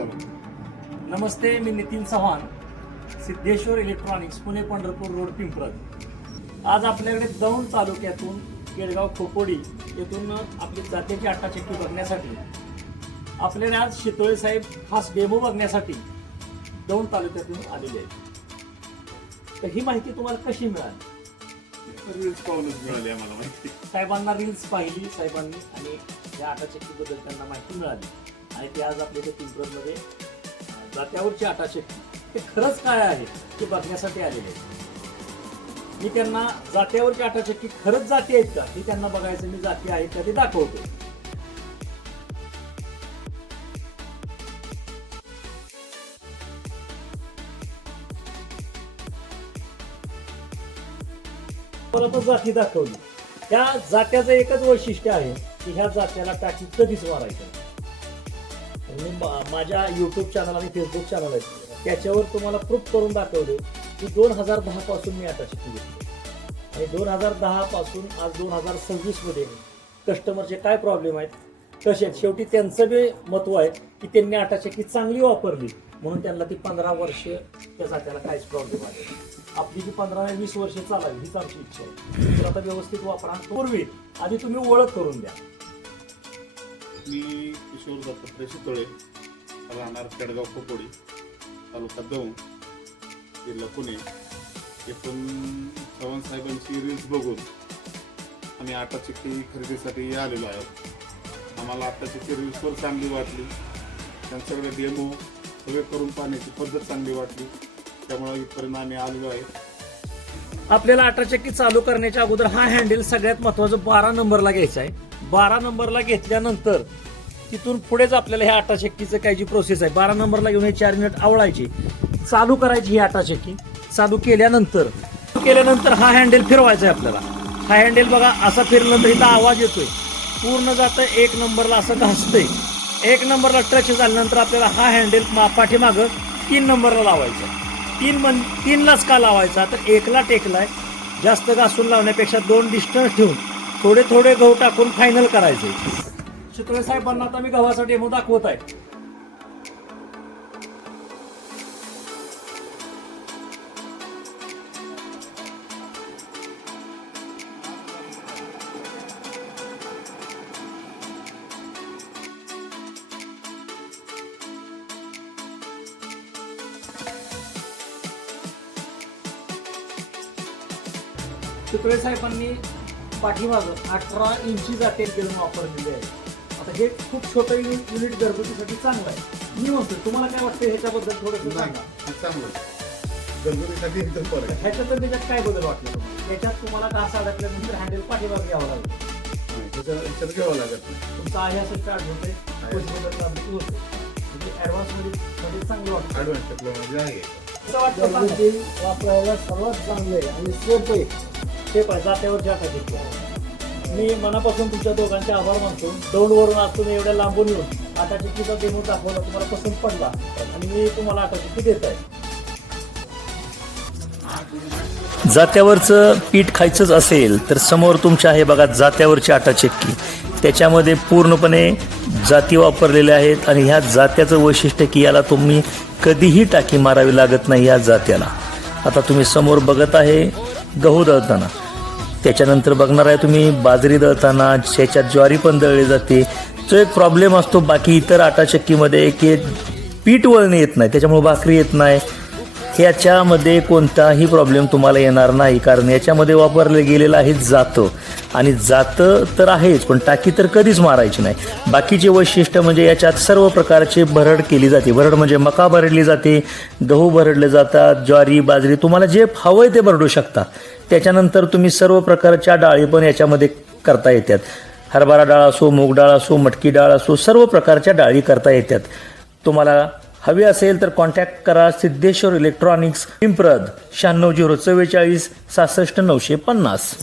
नमस्ते, मी Nitin Chavan, Siddheshwar electronics, Pune Pandharpur road, Pimpalad. आज आपल्याकडे दौंड तालुक्यातून केडगाव खोपोडी येथून आपली जात्याची आटा चक्की बघण्यासाठी आपल्याकडे आज शितोळे साहेब खास डेमो बघण्यासाठी दौंड तालुक्यातून आलेले आहेत. तर ही माहिती तुम्हाला कशी मिळाली? रील्स पाहूनच मिळाली आम्हाला माहिती. साहेबांना रील्स पाहिली साहेबांनी आणि या आटा चक्कीबद्दल त्यांना माहिती मिळाली आणि ते आज आपल्या इथे पिंपळदमध्ये जात्यावरची आटा चक्की ते खरंच काय आहे ते बघण्यासाठी आलेले आहेत. मी त्यांना जात्यावरची आटा चक्की खरंच जाती आहेत का हे त्यांना बघायचं, मी जाती आहेत का ते दाखवतो. परत जाती दाखवली. त्या जात्याचं एकच वैशिष्ट्य आहे की ह्या जात्याला टाकी कधीच मारायचं नाही. मी माझ्या युट्यूब चॅनल आणि फेसबुक चॅनल आहे त्याच्यावर तुम्हाला प्रूफ करून दाखवले की 2010 पासून मी आटा चक्की घेतली आणि 2010 पासून आज 2026 मध्ये कस्टमरचे काय प्रॉब्लेम आहेत कसे आहेत. शेवटी त्यांचं बी महत्व आहे की त्यांनी आटा चक्की चांगली वापरली म्हणून त्यांना ती 15 वर्ष त्या जात्याला काहीच प्रॉब्लेम आले. आपली ती 15-20 वर्ष चालावी हीच आमची इच्छा आहे. तर आता व्यवस्थित वापरा. पूर्वी आधी तुम्ही ओळख करून द्या. मी किशोर दत्तात्रय शितोळे, राहणार केडगाव खोपोडी, तालुका दौंड, जिल्हा पुणे. येथून चव्हाण साहेबांची रील्स बघून आम्ही आटा चक्की खरेदीसाठी आलेलो आहोत. आम्हाला आटा चक्की रील्सवर चांगली वाटली, त्यांच्याकडे डेमो सगळे करून पाहण्याची पद्धत चांगली वाटली, त्यामुळे इथपर्यंत आम्ही आलेलो आहे. आपल्याला आटा चक्की चालू करण्याच्या अगोदर हा हँडल सगळ्यात महत्वाचं 12 नंबरला घ्यायचा आहे. 12 नंबरला घेतल्यानंतर तिथून पुढेच आपल्याला ह्या आटा चक्कीचं काय जी प्रोसेस आहे 12 नंबरला घेऊन 4 मिनिट आवळायची, चालू करायची ही आटा चक्की. चालू केल्यानंतर हा हँडल फिरवायचा आहे आपल्याला. हा हँडल बघा असा फिरल्यानंतर इथं आवाज येतोय, पूर्ण जातं 1 नंबरला असं घासतंय. 1 नंबरला टच झाल्यानंतर आपल्याला हा हँडल पाठीमागं 3 नंबरला लावायचा. 3लाच का लावायचा तर 1ला टेकलाय, जास्त घासून लावण्यापेक्षा 2 डिस्टन्स ठेवून थोडे थोडे गहू टाकून फायनल करायचे. शितोळे साहेबांना आता मी गव्हाचा डेमो दाखवत आहे. शितोळे साहेबांनी पाठीमागं 18 इंची जाते घेऊन वापरलेली आहे. आता हे खूप छोटं युनिट घरगुतीसाठी चांगलं आहे. मी म्हणतो तुम्हाला काय वाटतं ह्याच्याबद्दल थोडंसं सांगा. चांगलं घरगुतीसाठी एकदम बरं. ह्याच्यात त्याच्यात काय बदल वाटलं तुम्हाला? त्याच्यात तुम्हाला घास अडकल्यानंतर हँडल पाठीमागे घ्यावं लागतं, त्याच्यात घ्यावं लागत नाही. तुमचं आहे असं स्टार्ट होते होते म्हणजे ॲडव्हान्समध्ये चांगलं वाटतं. ॲडव्हान्स टेक्नॉलॉजी आहे. असं वाटतं वापरायला सर्वात चांगलं आहे आणि सोपं आहे. ते पाहिजे जात्यावर आटा चक्की. मी मनापासून तुमच्या दोघांचे आभार मानतो. दौंडवरून आज तुम्ही एवढ्या लांबून येऊन आटा चक्कीचा डेमो दाखवला, तुम्हाला पसंत पडला आणि मी तुम्हाला आटा चक्की देत आहे. जात्यावरचं पीठ खायचंच असेल तर समोर तुमच्या आहे बघा जात्यावरची आटा चक्की. त्याच्यामध्ये पूर्णपणे जाती वापरलेल्या आहेत आणि ह्या जात्याचं वैशिष्ट्य की याला तुम्ही कधीही टाकी मारावी लागत नाही या जात्याला. आता तुम्ही समोर बघत आहे गहू दळताना, त्याच्यानंतर बघणार आहे तुम्ही बाजरी दळताना, त्याच्यात ज्वारी पण दळली जाते. जो एक प्रॉब्लेम असतो बाकी इतर आटा चक्कीमध्ये की पीठ वळणे येत नाही, त्याच्यामुळे भाकरी येत नाही. ह्याच्यामध्ये कोणताही प्रॉब्लेम तुम्हाला येणार नाही, कारण याच्यामध्ये वापरलं गेलेलं आहे जातं. आणि जातं तर आहेच पण टाकी तर कधीच मारायची नाही. बाकीचे वैशिष्ट्य म्हणजे याच्यात सर्व प्रकारचे भरड केली जाते. भरड म्हणजे मका भरडली जाते, गहू भरडले जातात, ज्वारी बाजरी तुम्हाला जे हवंय ते भरडू शकता. त्याच्यानंतर तुम्ही सर्व प्रकारच्या डाळी पण याच्यामध्ये करता येतात. हरभरा डाळ असो, मूग डाळ असो, मटकी डाळ असो, सर्व प्रकारच्या डाळी करता येतात. तुम्हाला हवी असेल तर कॉन्टॅक्ट करा सिद्धेश्वर इलेक्ट्रॉनिक्स, पिंपळद 96 044 66 950.